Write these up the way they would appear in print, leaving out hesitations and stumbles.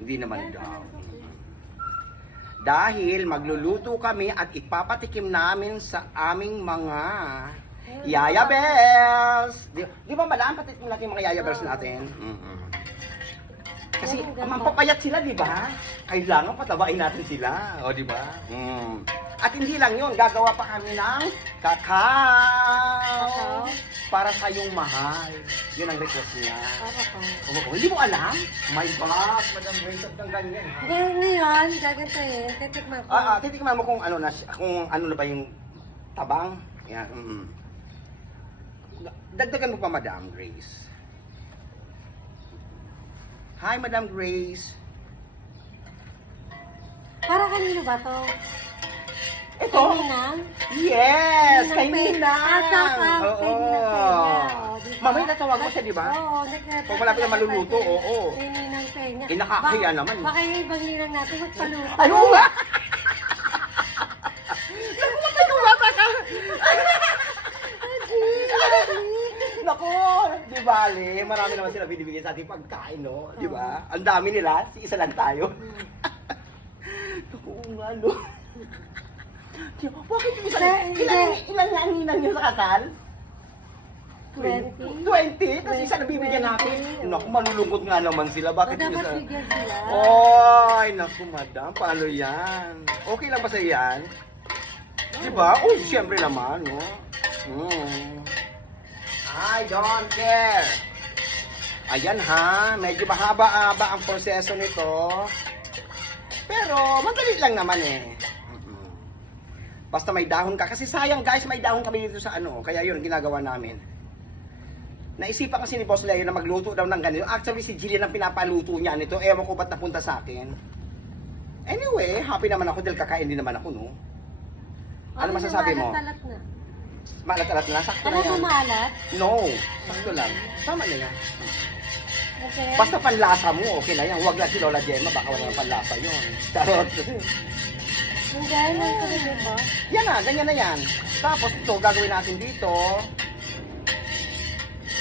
Hindi naman daw. Dahil magluluto kami at ipapatikim namin sa aming mga Yaya Bells. Di ba madam, patikim natin yung mga Yaya Bells natin? Kasi mampapayat sila, di ba? Kailangan patabain natin sila. O, di ba? At hindi lang yun, gagawa pa kami ng kakao para sa iyong mahal. Yun ang request niya. Hindi mo alam? My God, Madam Grace, ng ganyan. Ngayon, gagantayin. Titikman ko. Titikman mo kung ano na ba yung tabang. Yan. Dagdagan mo pa, Madam Grace. Hi, Madam Grace. Para kanino ba to? Ito? Kaninang? Yes! Kay Ninang Ninang! Oo. Mamaya natawag mo siya, di ba? Oo, nagtatawag. Pag malapit na maluluto, oo. Kay Ninang Peña. Nakakahiya naman. Baka yung ibang ninang natin magpaluto. Ay, oo nga! Naku, bata ka! Naku, di bale, marami naman sila binibigay sa ating pagkain, no? Di ba? Ang dami nila, isa lang tayo. Naku, nga, no? Bakit yung isa? Ilan nga ang ninang nyo sa kasal? 20? 20? Kasi isa na bibigyan natin. Naku, malulungkot nga naman sila. Bakit yung Dapat isa? bigyan sila. Oy, naku, madam. Paano yan? Okay lang ba sa yan? Diba? Uy, siyempre naman, no? I don't care. Ayan ha, medyo mahaba-haba ang proseso nito. Pero, madali lang naman eh. Basta may dahon ka. Kasi sayang guys, may dahon kami dito sa ano. Kaya yun, ginagawa namin. Naisipan kasi ni Boss Leo na magluto daw ng ganito. Actually, si Jillian ang pinapaluto niya nito. Ewan ko ba't napunta sa akin. Anyway, happy naman ako dahil kakain din naman ako, no? Ano masasabi mo? Maalat na. Maalat-alat na? Sakto na Ano yan. bumalat? No, sakto lang. Tama na yan. Okay. Basta panlasa mo, okay na yan. Huwag na si Lola Gemma, baka wala ng panlasa yun. Charot. Hindi, may sunod ito. Yan na, ganyan na yan. Tapos ito, gagawin natin dito.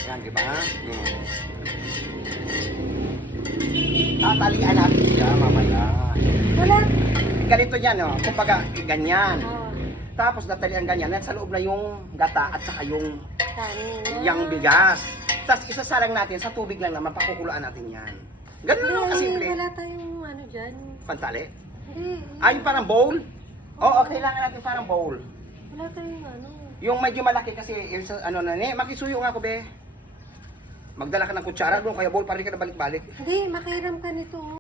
Yan, di ba? Tatalian natin siya mamaya. Wala. Ganito yan, no? Kumbaga, ganyan. Oh, Tapos natalian ganyan. At sa loob na yung gata at saka yung kanin. yung bigas. Tapos isasalang natin sa tubig lang naman, pakukuluan natin yan. Ganun lang kasimple. Wala tayong ano dyan. Pantali. Hindi. Yung parang bowl? Oo, kailangan natin parang bowl. Wala tayong ano. Yung medyo malaki kasi, ano na, makisuyo nga ko be. Magdala ka ng kutsara doon, kaya bowl pa rin ka na balik-balik. Hindi, makiram ka nito.